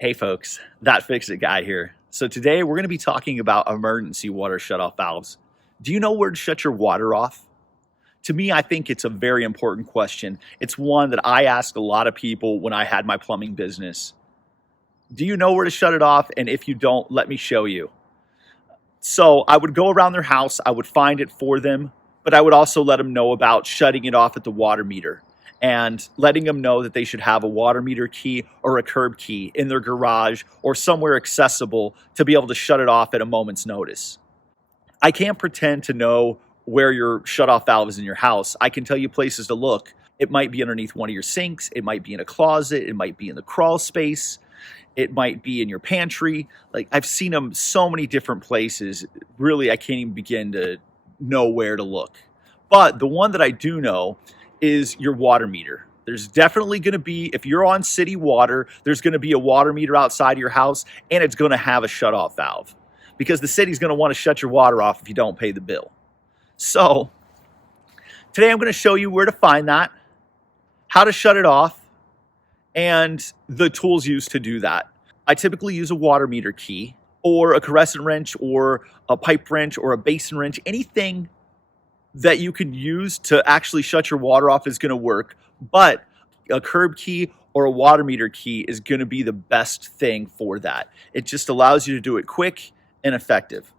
Hey folks, That Fix It guy here. So today we're going to be talking about emergency water shutoff valves. Do you know where to shut your water off? To me, I think it's a very important question. It's one that I asked a lot of people when I had my plumbing business. Do you know where to shut it off? And if you don't, let me show you. So I would go around their house, I would find it for them, but I would also let them know about shutting it off at the water meter and letting them know that they should have a water meter key or a curb key in their garage or somewhere accessible to be able to shut it off at a moment's notice. I can't pretend to know where your shutoff valve is in your house. I can tell you places to look. It might be underneath one of your sinks. It might be in a closet. It might be in the crawl space. It might be in your pantry. Like, I've seen them so many different places. Really, I can't even begin to know where to look. But the one that I do know is your water meter. There's definitely going to be, if you're on city water, there's going to be a water meter outside your house, and it's going to have a shutoff valve because the city's going to want to shut your water off if you don't pay the bill. So today I'm going to show you where to find that, how to shut it off, and the tools used to do that. I typically use a water meter key or a crescent wrench or a pipe wrench or a basin wrench. Anything that you can use to actually shut your water off is going to work, but a curb key or a water meter key is going to be the best thing for that. It just allows you to do it quick and effective.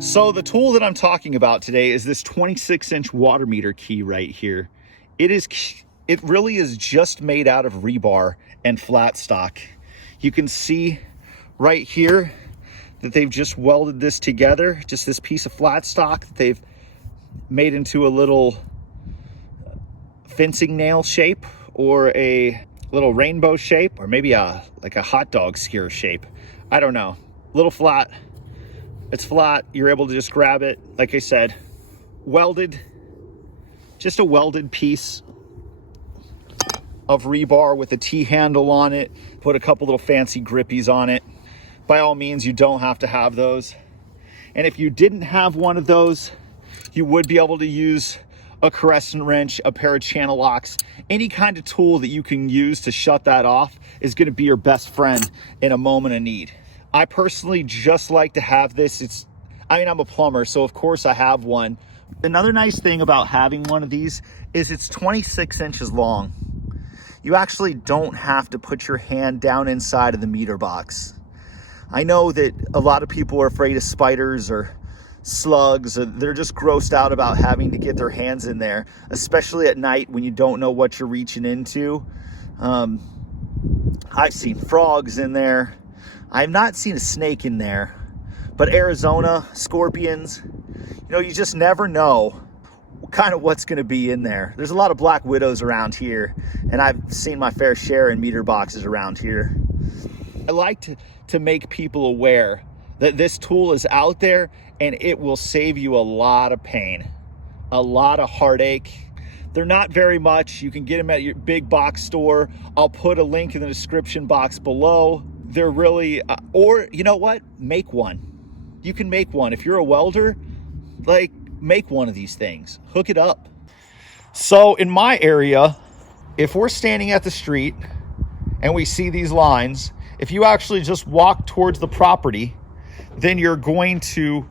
So the tool that I'm talking about today is this 26-inch water meter key right here. It really is just made out of rebar and flat stock. You can see right here that they've just welded this together, just this piece of flat stock that they've made into a little fencing nail shape or a little rainbow shape, or maybe like a hot dog skewer shape. I don't know. Little flat. It's flat. You're able to just grab it. Like I said, welded, just a welded piece of rebar with a T-handle on it. Put a couple little fancy grippies on it. By all means, you don't have to have those. And if you didn't have one of those, you would be able to use a crescent wrench, a pair of channel locks. Any kind of tool that you can use to shut that off is going to be your best friend in a moment of need. I personally just like to have this. I'm a plumber, so of course I have one. Another nice thing about having one of these is it's 26 inches long. You actually don't have to put your hand down inside of the meter box. I know that a lot of people are afraid of spiders or slugs, or they're just grossed out about having to get their hands in there, especially at night when you don't know what you're reaching into. I've seen frogs in there. I've not seen a snake in there, but Arizona, scorpions, you just never know kind of what's going to be in there. There's a lot of black widows around here, and I've seen my fair share in meter boxes around here. I like to make people aware that this tool is out there and it will save you a lot of pain, a lot of heartache. They're not very much. You can get them at your big box store. I'll put a link in the description box below. They're really, or you know what? Make one. You can make one. If you're a welder, make one of these things. Hook it up. So in my area, if we're standing at the street and we see these lines, if you actually just walk towards the property, then you're going to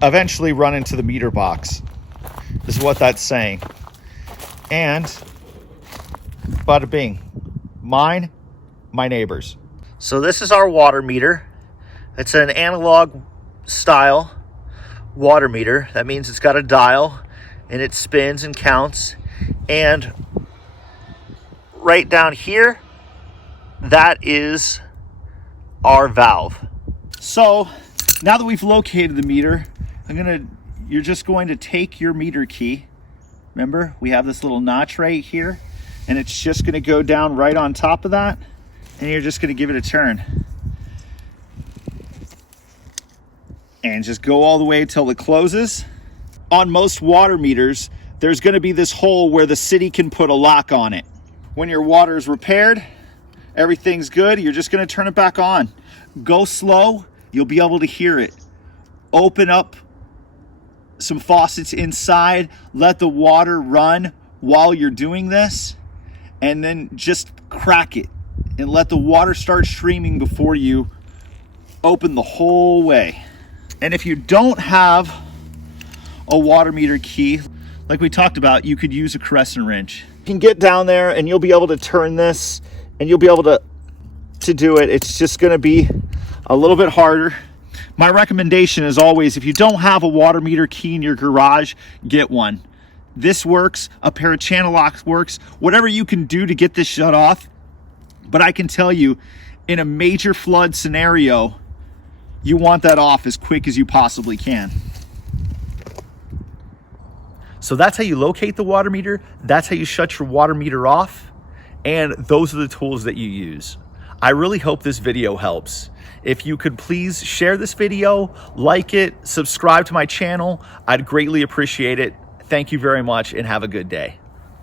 eventually run into the meter box, is what that's saying. And bada bing, mine, my neighbor's. So this is our water meter. It's an analog style water meter. That means it's got a dial and it spins and counts. And right down here, that is our valve. So now that we've located the meter, you're just going to take your meter key. Remember, we have this little notch right here, and it's just going to go down right on top of that, and you're just going to give it a turn. And just go all the way until it closes. On most water meters, there's going to be this hole where the city can put a lock on it. When your water is repaired, everything's good, you're just going to turn it back on. Go slow, you'll be able to hear it. Open up some faucets inside, let the water run while you're doing this, and then just crack it and let the water start streaming before you open the whole way. And if you don't have a water meter key, like we talked about, you could use a crescent wrench. You can get down there and you'll be able to turn this and you'll be able to do it. It's just going to be a little bit harder. My recommendation is always, if you don't have a water meter key in your garage, get one. This works, a pair of channel locks works, whatever you can do to get this shut off. But I can tell you, in a major flood scenario, you want that off as quick as you possibly can. So that's how you locate the water meter. That's how you shut your water meter off. And those are the tools that you use. I really hope this video helps. If you could please share this video, like it, subscribe to my channel, I'd greatly appreciate it. Thank you very much and have a good day.